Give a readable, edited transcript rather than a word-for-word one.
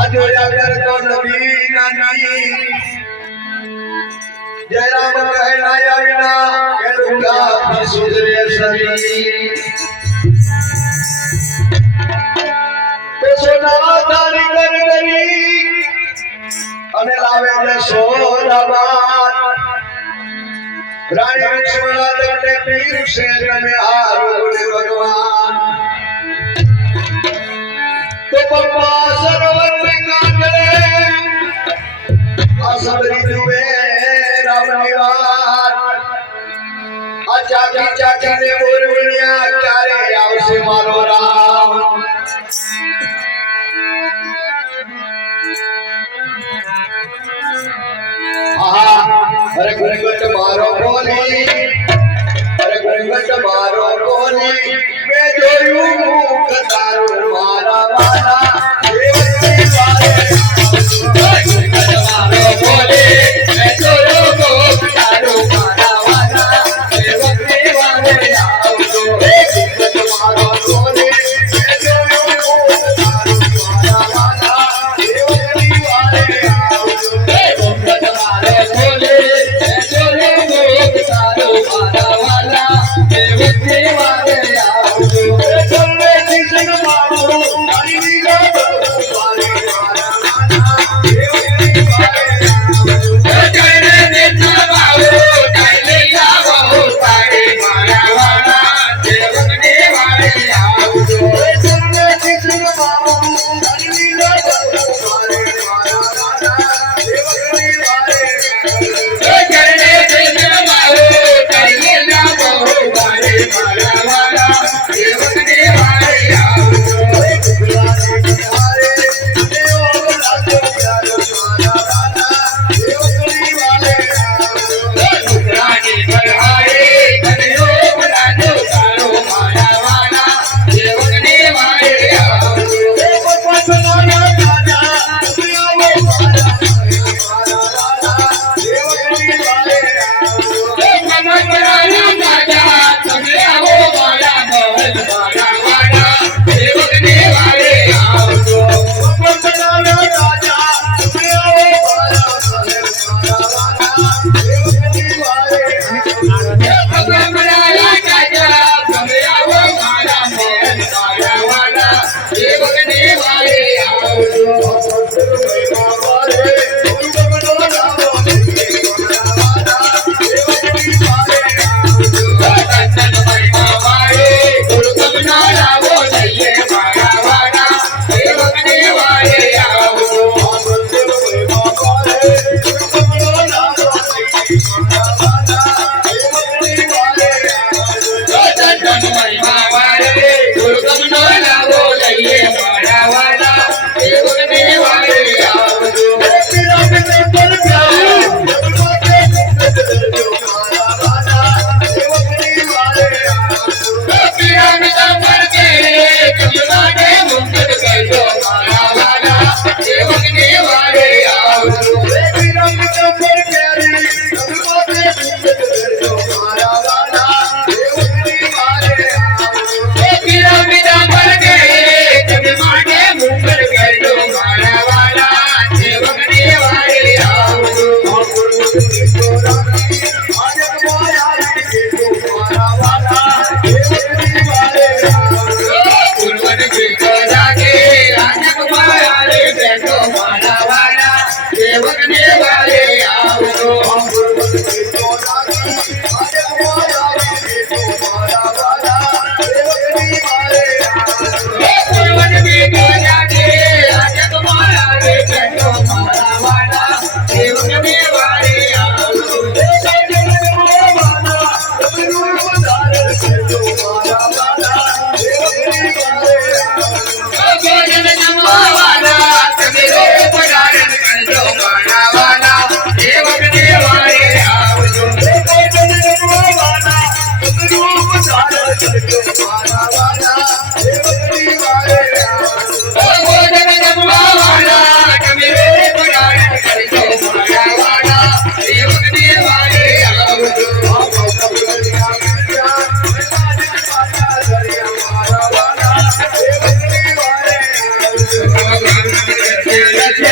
अजोया करतो नदी नानी जय राम कहना या विना करूंगा भी सुधरे सभी तो सोना तारी कर गई अने लावे जसोदाबाद रानी लक्ष्मणा दंडे पीर क्षेत्र में आरूढ़ भगवान तो पप्पा सरोवर में कांगड़े असबरी दुबे राम निवार चाची चाची ने बोलविया क्यारे आवसे मारो राम अरे गुरगट मारो बोली अरे गुरगट मारो बोली मैं जोयू कतारू मारा वाला देवती वाले गुरगट मारो बोली मैं जोयू कतारू मारा वाला देवती वाले आओ गुरगट मारो बोली मैं जोयू कतारू मारा वाला देवती वाले आओ गुरगट मारो बोली Thank you. केल्याचे